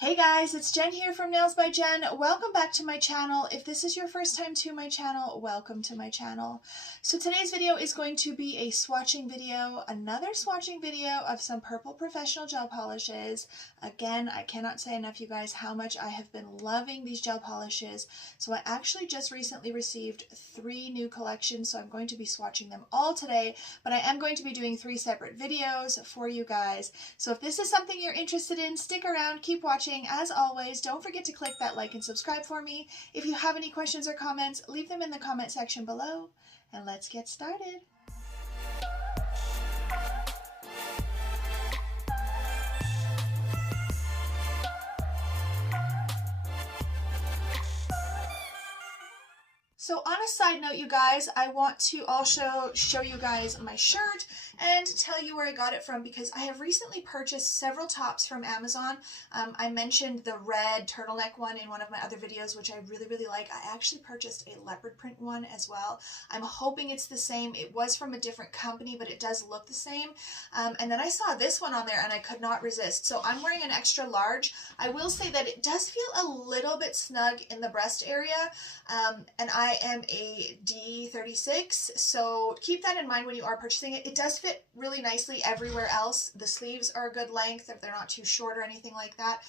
Hey guys, it's Jen here from Nails by Jen. Welcome back to my channel. If this is your first time to my channel, welcome to my channel. So today's video is going to be a swatching video, another swatching video of some purple professional gel polishes. Again, I cannot say enough, you guys, how much I have been loving these gel polishes. So I actually just recently received 3 new collections, so I'm going to be swatching them all today, but I am going to be doing 3 separate videos for you guys. So if this is something you're interested in, stick around, keep watching. As always, don't forget to click that like and subscribe for me. If you have any questions or comments, leave them in the comment section below, and let's get started. So on a side note, you guys, I want to also show you guys my shirt and tell you where I got it from, because I have recently purchased several tops from Amazon. I mentioned the red turtleneck one in one of my other videos, which I really like. I actually purchased a leopard print one as well. I'm hoping it's the same. It was from a different company, but it does look the same. And then I saw this one on there and I could not resist. So I'm wearing an extra large. I will say that it does feel a little bit snug in the breast area, and I am a D36, so keep that in mind when you are purchasing it. It does fit really nicely everywhere else. The sleeves are a good length if they're not too short or anything like that.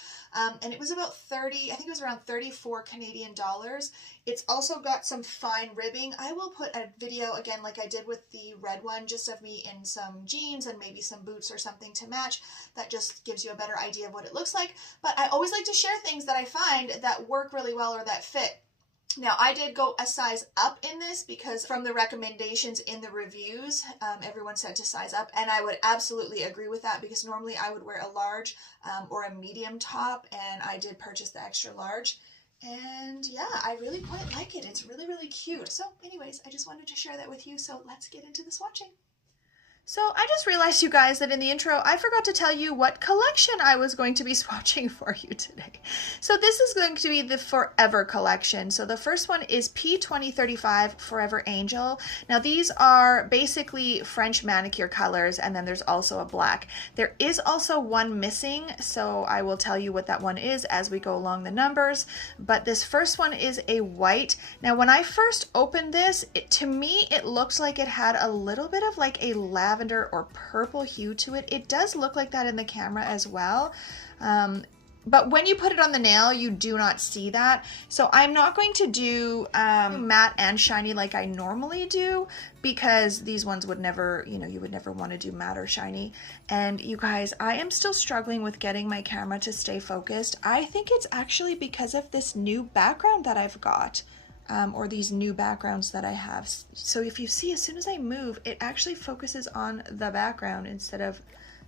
And it was about 30, I think it was around 34 Canadian dollars. It's also got some fine ribbing. I will put a video again like I did with the red one, just of me in some jeans and maybe some boots or something to match. That just gives you a better idea of what it looks like. But I always like to share things that I find that work really well or that fit. Now, I did go a size up in this because from the recommendations in the reviews, everyone said to size up, and I would absolutely agree with that, because normally I would wear a large or a medium top, and I did purchase the extra large. And yeah, I really quite like it. It's really cute. So anyways, I just wanted to share that with you, so let's get into the swatching. So I just realized, you guys, that in the intro, I forgot to tell you what collection I was going to be swatching for you today. So this is going to be the Forever collection. So the first one is P2035 Forever Angel. Now these are basically French manicure colors, and then there's also a black. There is also one missing, so I will tell you what that one is as we go along the numbers. But this first one is a white. Now when I first opened this, to me it looked like it had a little bit of like a lavender or purple hue to it. It does look like that in the camera as well, but when you put it on the nail, you do not see that. So I'm not going to do matte and shiny like I normally do, because these ones would never, you would never want to do matte or shiny. And you guys, I am still struggling with getting my camera to stay focused. I think it's actually because of this new background that I've got. Or these new backgrounds that I have. So if you see, as soon as I move, it actually focuses on the background instead of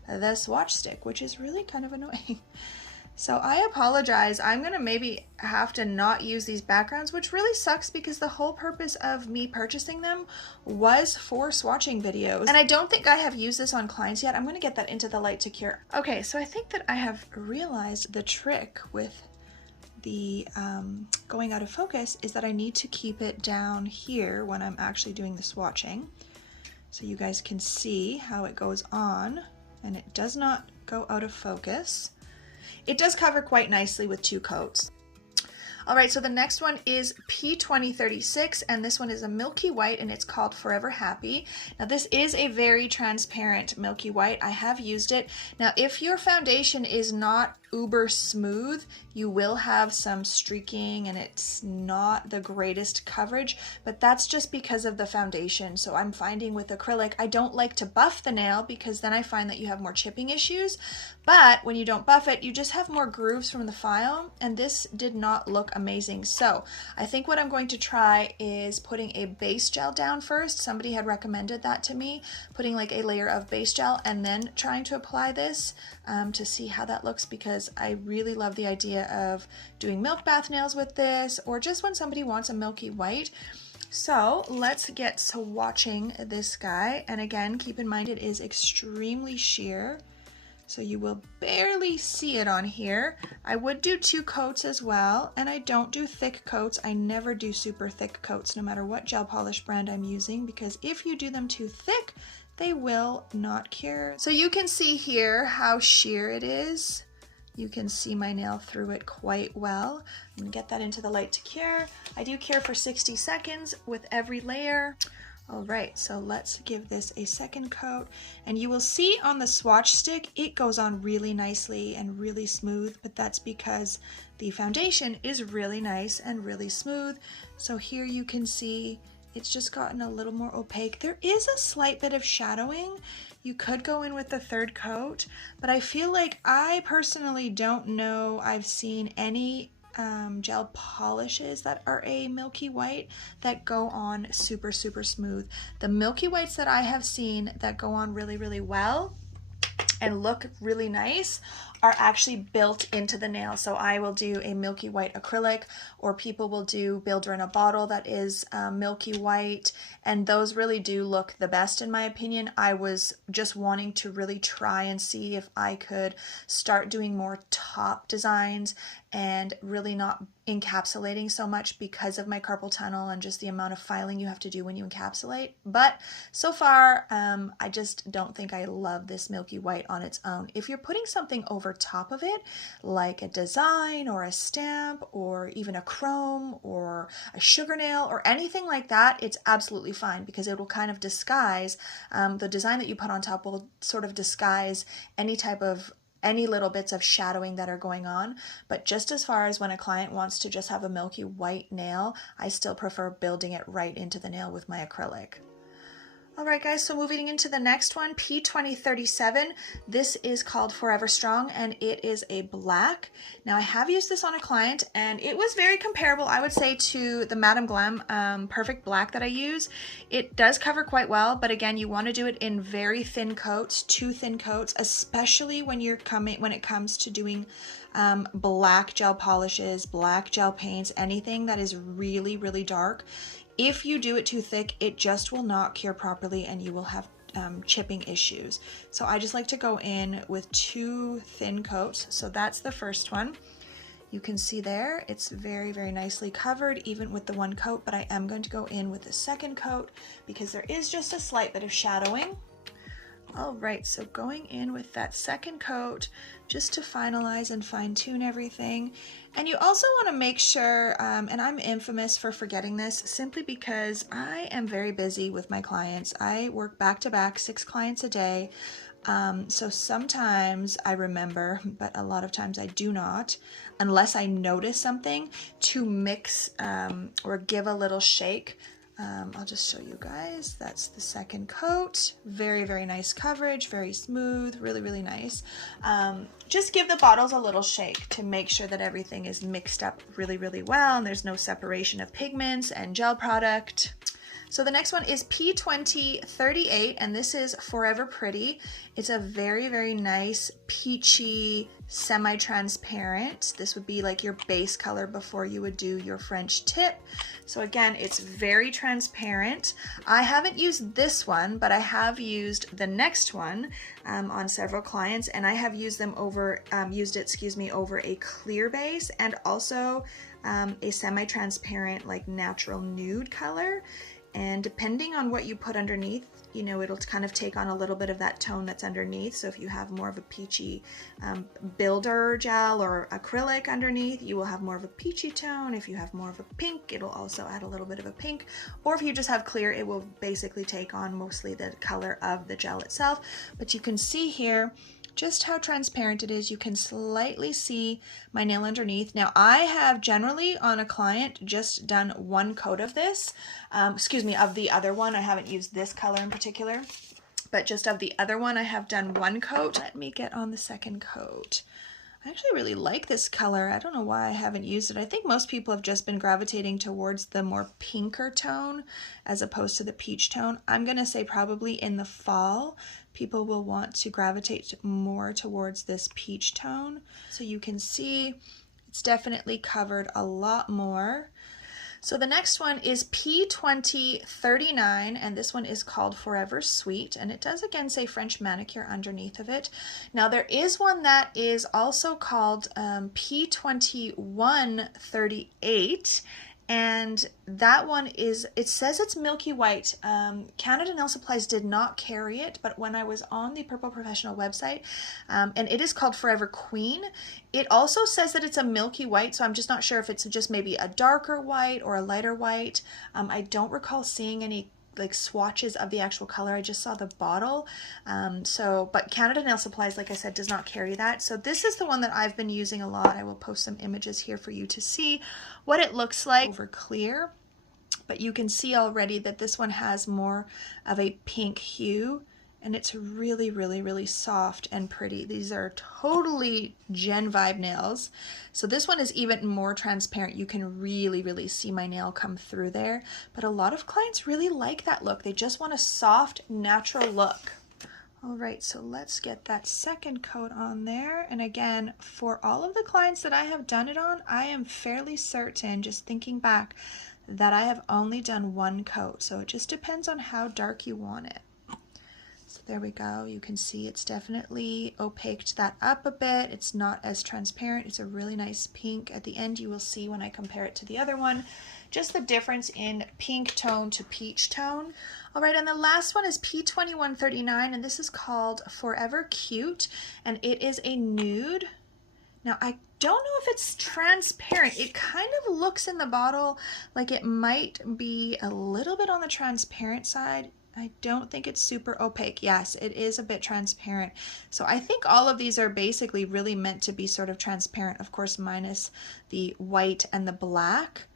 the swatch stick, which is really kind of annoying. So I apologize. I'm gonna maybe have to not use these backgrounds, which really sucks, because the whole purpose of me purchasing them was for swatching videos. And I don't think I have used this on clients yet. I'm gonna get that into the light to cure. Okay, so I think that I have realized the trick with the going out of focus is that I need to keep it down here when I'm actually doing the swatching, so you guys can see how it goes on and it does not go out of focus. It does cover quite nicely with 2 coats. All right, so the next one is P2036, and this one is a milky white, and it's called Forever Happy. Now this is a very transparent milky white. I have used it. Now if your foundation is not uber smooth, you will have some streaking and it's not the greatest coverage, but that's just because of the foundation. So I'm finding with acrylic, I don't like to buff the nail, because then I find that you have more chipping issues. But when you don't buff it, you just have more grooves from the file, and this did not look amazing. So I think what I'm going to try is putting a base gel down first. Somebody had recommended that to me, putting like a layer of base gel and then trying to apply this to see how that looks, because I really love the idea of doing milk bath nails with this, or just when somebody wants a milky white. So let's get swatching this guy. And again, keep in mind it is extremely sheer, so you will barely see it on here. I would do 2 coats as well, and I don't do thick coats. I never do super thick coats, no matter what gel polish brand I'm using, because if you do them too thick, they will not cure. So you can see here how sheer it is. You can see my nail through it quite well. I'm gonna get that into the light to cure. I do cure for 60 seconds with every layer. All right, so let's give this a second coat. And you will see on the swatch stick, it goes on really nicely and really smooth, but that's because the foundation is really nice and really smooth. So here you can see it's just gotten a little more opaque. There is a slight bit of shadowing. You could go in with the third coat, but I feel like I personally don't know I've seen any gel polishes that are a milky white that go on super, super smooth. The milky whites that I have seen that go on really, really well and look really nice are actually built into the nail. So I will do a milky white acrylic, or people will do builder in a bottle that is milky white, and those really do look the best in my opinion. I was just wanting to really try and see if I could start doing more top designs and really not encapsulating so much because of my carpal tunnel and just the amount of filing you have to do when you encapsulate. But so far, I just don't think I love this milky white on its own. If you're putting something over top of it, like a design or a stamp or even a chrome or a sugar nail or anything like that, it's absolutely fine because it will kind of disguise, the design that you put on top will sort of disguise any little bits of shadowing that are going on. But just as far as when a client wants to just have a milky white nail, I still prefer building it right into the nail with my acrylic. All right guys, so moving into the next one, P2037. This is called Forever Strong and it is a black. Now I have used this on a client and it was very comparable, I would say, to the Madame Glam Perfect Black that I use. It does cover quite well, but again, you want to do it in very thin coats, 2 thin coats, especially when it comes to doing black gel polishes, black gel paints, anything that is really, really dark. If you do it too thick, it just will not cure properly and you will have chipping issues. So I just like to go in with 2 thin coats. So that's the first one. You can see there, it's very, very nicely covered even with the 1 coat, but I am going to go in with the second coat because there is just a slight bit of shadowing. All right, so going in with that second coat just to finalize and fine tune everything. And you also want to make sure, and I'm infamous for forgetting this simply because I am very busy with my clients. I work back to back, 6 clients a day. So sometimes I remember, but a lot of times I do not, unless I notice something, to mix or give a little shake. I'll just show you guys. That's the second coat. Very, very nice coverage, very smooth, really, really nice. Just give the bottles a little shake to make sure that everything is mixed up really, really well and there's no separation of pigments and gel product. So the next one is P2038 and this is Forever Pretty. It's a very, very nice peachy semi-transparent. This would be like your base color before you would do your French tip. So again, it's very transparent. I haven't used this one, but I have used the next one on several clients, and I have used them over, over a clear base and also a semi-transparent like natural nude color. And depending on what you put underneath, you know, it'll kind of take on a little bit of that tone that's underneath. So if you have more of a peachy builder gel or acrylic underneath, you will have more of a peachy tone. If you have more of a pink, it'll also add a little bit of a pink. Or if you just have clear, it will basically take on mostly the color of the gel itself. But you can see here just how transparent it is. You can slightly see my nail underneath. Now I have generally on a client just done 1 coat of this, of the other one. I haven't used this color in particular, but just of the other one I have done 1 coat. Let me get on the second coat. I actually really like this color. I don't know why I haven't used it. I think most people have just been gravitating towards the more pinker tone as opposed to the peach tone. I'm gonna say probably in the fall, people will want to gravitate more towards this peach tone. So you can see it's definitely covered a lot more. So the next one is P2039, and this one is called Forever Sweet, and it does again say French manicure underneath of it. Now there is one that is also called P2138, And that one is, it says it's milky white. Canada Nail Supplies did not carry it, but when I was on the Purple Professional website, and it is called Forever Queen, it also says that it's a milky white, so I'm just not sure if it's just maybe a darker white or a lighter white. I don't recall seeing any like swatches of the actual color. I just saw the bottle. But Canada Nail Supplies, like I said, does not carry that. So this is the one that I've been using a lot. I will post some images here for you to see what it looks like over clear. But you can see already that this one has more of a pink hue, and it's really, really, really soft and pretty. These are totally Gen Vibe nails. So this one is even more transparent. You can really, really see my nail come through there. But a lot of clients really like that look. They just want a soft, natural look. All right, so let's get that second coat on there. And again, for all of the clients that I have done it on, I am fairly certain, just thinking back, that I have only done one coat. So it just depends on how dark you want it. So there we go. You can see it's definitely opaqued that up a bit. It's not as transparent. It's a really nice pink. At the end, you will see when I compare it to the other one, just the difference in pink tone to peach tone. All right, and the last one is P2139, and this is called Forever Cute, and it is a nude. Now, I don't know if it's transparent. It kind of looks in the bottle like it might be a little bit on the transparent side. I don't think it's super opaque. Yes, it is a bit transparent. So I think all of these are basically really meant to be sort of transparent, of course, minus the white and the black.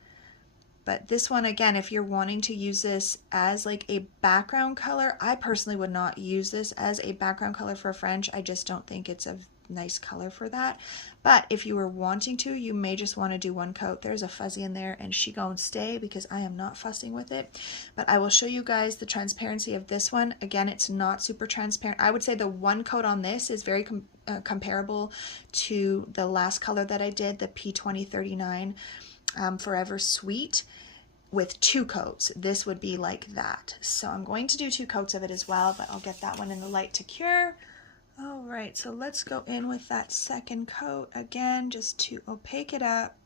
But this one, again, if you're wanting to use this as like a background color, I personally would not use this as a background color for a French. I just don't think it's a nice color for that. But if you were wanting to, you may just want to do one coat. There's a fuzzy in there, and she gonna stay because I am not fussing with it. But I will show you guys the transparency of this one. Again, it's not super transparent. I would say the one coat on this is very comparable to the last color that I did, the P2039 Forever Sweet, with two coats. This would be like that. So I'm going to do two coats of it as well, but I'll get that one in the light to cure. All right, so let's go in with that second coat again, just to opaque it up,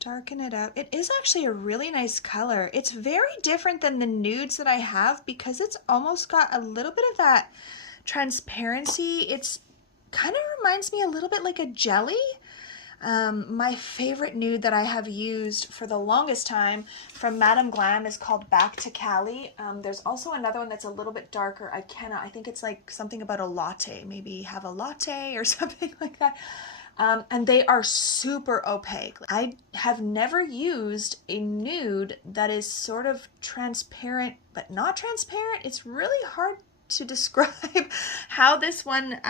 darken it up. It is actually a really nice color. It's very different than the nudes that I have because it's almost got a little bit of that transparency. It's kind of reminds me a little bit like a jelly. My favorite nude that I have used for the longest time from Madame Glam is called Back to Cali. There's also another one that's a little bit darker. I think it's like something about a latte, maybe have a latte or something like that. And they are super opaque. I have never used a nude that is sort of transparent, but not transparent. It's really hard to describe how this one,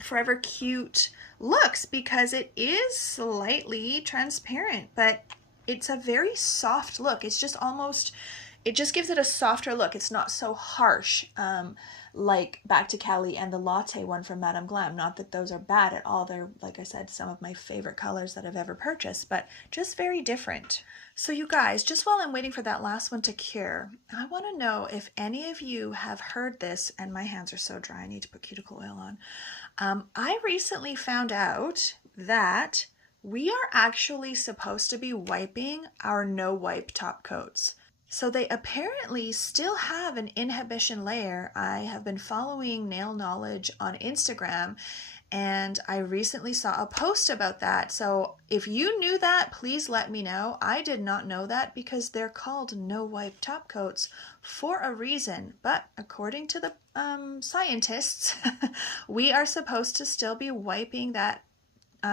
Forever Cute, looks because it is slightly transparent, but it's a very soft look. It's just almost, it just gives it a softer look. It's not so harsh like Back to Cali and the latte one from Madame Glam. Not that those are bad at all. They're, like I said, some of my favorite colors that I've ever purchased, but just very different. So you guys, just while I'm waiting for that last one to cure, I want to know if any of you have heard this, and my hands are so dry, I need to put cuticle oil on. I recently found out that we are actually supposed to be wiping our no wipe top coats. So they apparently still have an inhibition layer. I have been following Nail Knowledge on Instagram, and I recently saw a post about that. So if you knew that, please let me know. I did not know that because they're called no wipe top coats for a reason. But according to the scientists, we are supposed to still be wiping that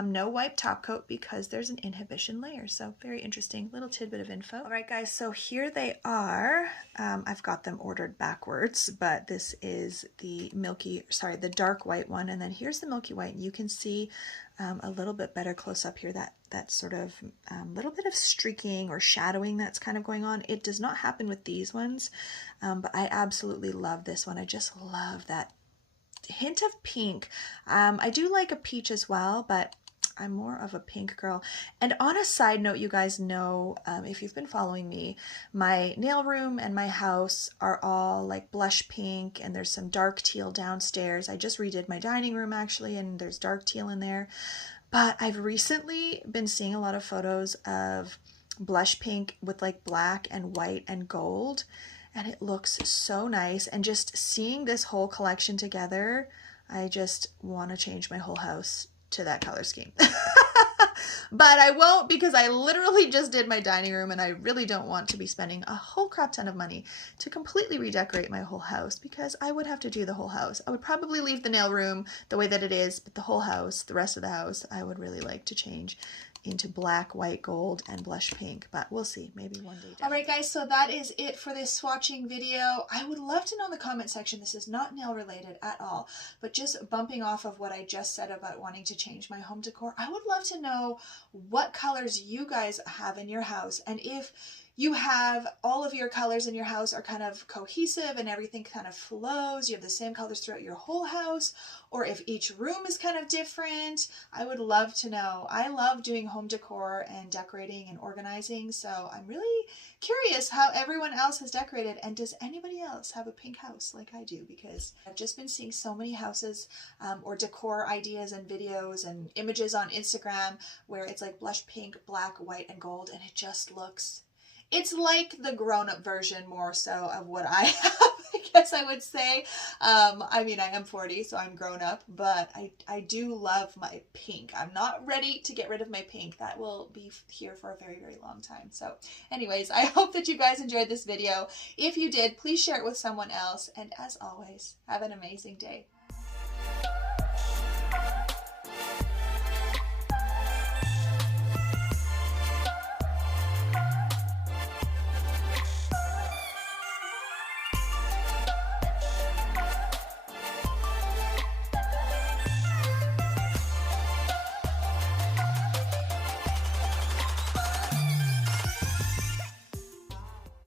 no wipe top coat because there's an inhibition layer. So very interesting little tidbit of info. All right, guys, so here they are. I've got them ordered backwards, but this is the the dark white one, and then here's the milky white. And you can see a little bit better close up here, that sort of little bit of streaking or shadowing that's kind of going on. It does not happen with these ones, but I absolutely love this one. I just love that hint of pink. I do like a peach as well, but I'm more of a pink girl. And on a side note, you guys know, if you've been following me, my nail room and my house are all like blush pink, and there's some dark teal downstairs. I just redid my dining room actually, and there's dark teal in there. But I've recently been seeing a lot of photos of blush pink with like black and white and gold, and it looks so nice. And just seeing this whole collection together, I just want to change my whole house to that color scheme. But I won't, because I literally just did my dining room, and I really don't want to be spending a whole crap ton of money to completely redecorate my whole house, because I would have to do the whole house. I would probably leave the nail room the way that it is, but the whole house, the rest of the house, I would really like to change into black, white, gold, and blush pink, but we'll see, maybe one day. All right, guys, so that is it for this swatching video. I would love to know in the comment section, this is not nail related at all, but just bumping off of what I just said about wanting to change my home decor, I would love to know what colors you guys have in your house, and if you have all of your colors in your house are kind of cohesive and everything kind of flows, you have the same colors throughout your whole house, or if each room is kind of different. I would love to know. I love doing home decor and decorating and organizing, so I'm really curious how everyone else has decorated, and does anybody else have a pink house like I do? Because I've just been seeing so many houses or decor ideas and videos and images on Instagram where it's like blush pink, black, white, and gold, and it just looks... it's like the grown-up version more so of what I have, I guess I would say. I mean, I am 40, so I'm grown up, but I do love my pink. I'm not ready to get rid of my pink. That will be here for a very, very long time. So anyways, I hope that you guys enjoyed this video. If you did, please share it with someone else. And as always, have an amazing day.